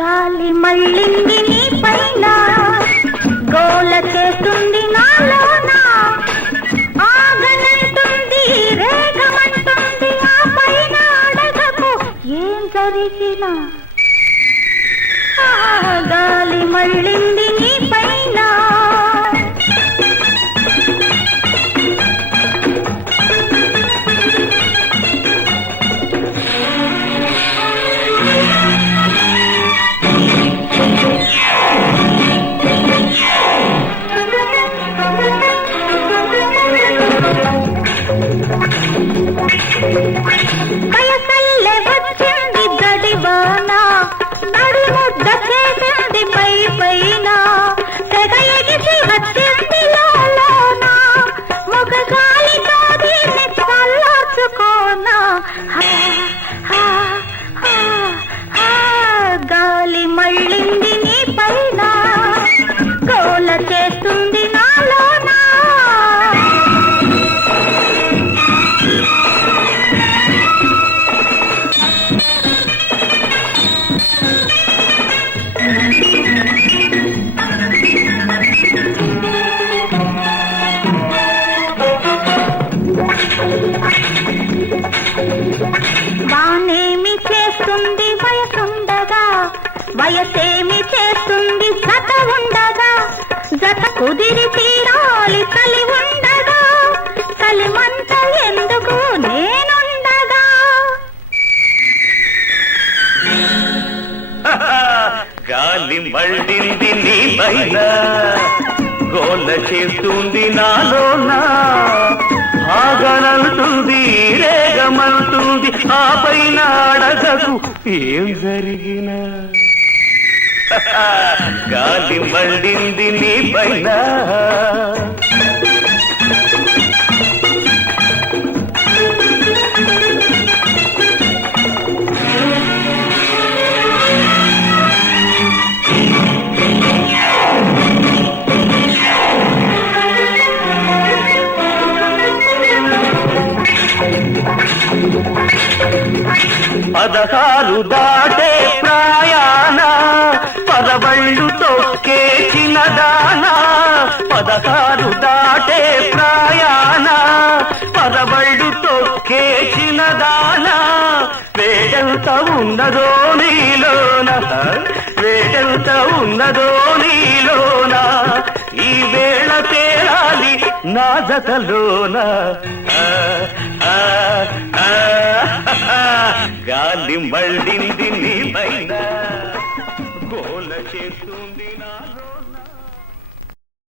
గాలి మళ్ళింది నీ పైన గోల చేస్తుంది నాలోన ఆగనంటుంది రేగమంటుంది ఆ పైన అడగకు ఏం జరిగినా గాలి మళ్ళింది నీ పైన కయసల్లె వచ్చింది గడివాన నడి ముద్ద చేసింది పై పైన తెగ ఎగిసి వచ్చింది లోన ముఖ గాలితో దీన్ని చల్లార్చుకోనా గాలి మళ్ళింది నీ పైన గోల చేస్తుంది నాలోనా వానేమి చేస్తుంది వయసుండగా వయసేమి చేస్తుంది జత ఉండగా జత కుదిరి తీరాలి తలి ఉండగా కలిమంత ఎందుకు నేనుండగా గాలి మళ్ళింది నీ పైన గోల చేస్తుంది నాలోన ఆగనంటుంది రేగమంటుంది ఆ పైన అడగకు ఏం జరిగినా గాలి మళ్ళింది నీ పైన పదహారు దాటే ప్రాయాణ పదవళ్ళు తొక్కే చిన్నదాన పదహారు దాటే ప్రాయాణ పదవళ్ళు తొక్కే చిన్నదాన వేడెంత ఉన్నదో నీలోన వేడెంత ఉన్నదో నీలోన ఈ వేళ తేలాలి నా జతలోన గాలి మళ్ళింది నీ పైన గోల చేస్తుంది నాలో